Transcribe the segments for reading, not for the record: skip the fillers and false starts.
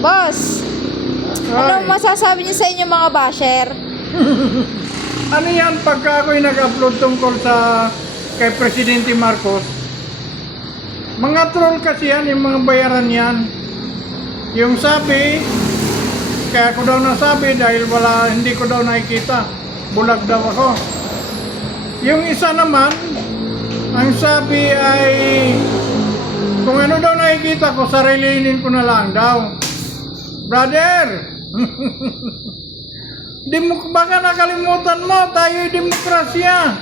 Boss, anong masasabi niyo sa inyo mga basher? Ano yan pagka ako'y nag-upload tungkol sa kay Presidente Marcos? Mga troll kasi yan, yung mga bayaran yan. Yung sabi, kaya ko daw nasabi dahil hindi ko daw nakikita. Bulag daw ako. Yung isa naman, ang sabi ay, kung ano daw nakikita ko, sarilinin ko na lang daw. Brother! Baka nakalimutan mo, tayo'y demokrasya.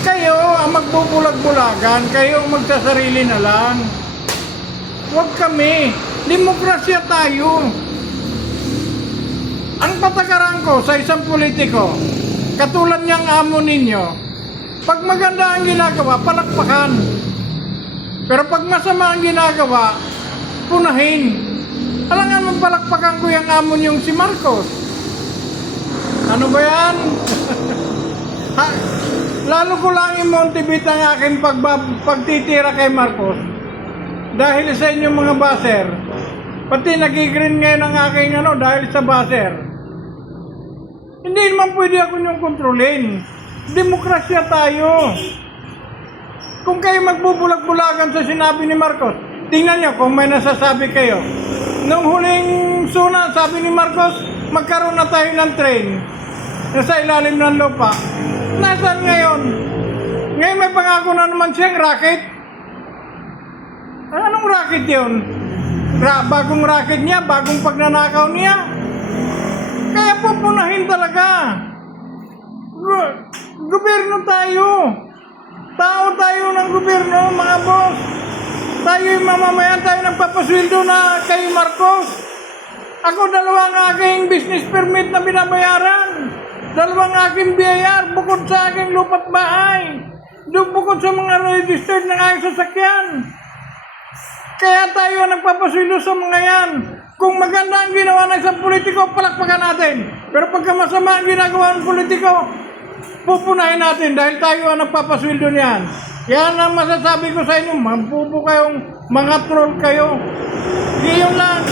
Kayo ang magbubulag-bulagan, kayo ang magsasarili na lang. Huwag kami, demokrasya tayo. Ang patakaran ko sa isang politiko, katulad niyang amo ninyo, pag maganda ang ginagawa, palakpakan. Pero pag masama ang ginagawa, punahin. Alam nga magpalakpakan ko yung amo niyong si Marcos. Ano ba yan? Lalo ko lang i-motivate ang aking pagtitira kay Marcos. Dahil sa inyong mga baser. Pati nagigreen ngayon ang aking dahil sa baser. Hindi naman pwede ako niyong kontrolin. Demokrasya tayo. Kung kayo magbubulag-bulagan sa sinabi ni Marcos, tingnan niyo kung may nasasabi kayo. Nung huling suna, sabi ni Marcos, magkaroon na tayo ng train na sa ilalim ng lupa. Nasaan ngayon? Ngayon may pangako na naman siyang rocket. Anong rocket yun? Bagong rocket niya, bagong pagnanakaw niya. Kaya pupunahin talaga. Gobyerno tayo. Tao tayo ng gobyerno, mga boss. Tayo yung mamamayan, tayo nagpapasweldo na kay Marcos. Ako dalawang aking business permit na binabayaran. Dalawang aking BIR bukod sa aking lupa't bahay. Bukod sa mga registered ng aking sasakyan. Kaya tayo nagpapasweldo sa mga yan. Kung maganda ang ginawa ng isang politiko, palakpakan natin. Pero pagka masama ang ginagawa ng politiko, pupunahin natin dahil tayo ang nagpapasweldo niyan. Yan ang masasabi ko sa inyo, mampupo kayong mga troll kayo. Yun lang.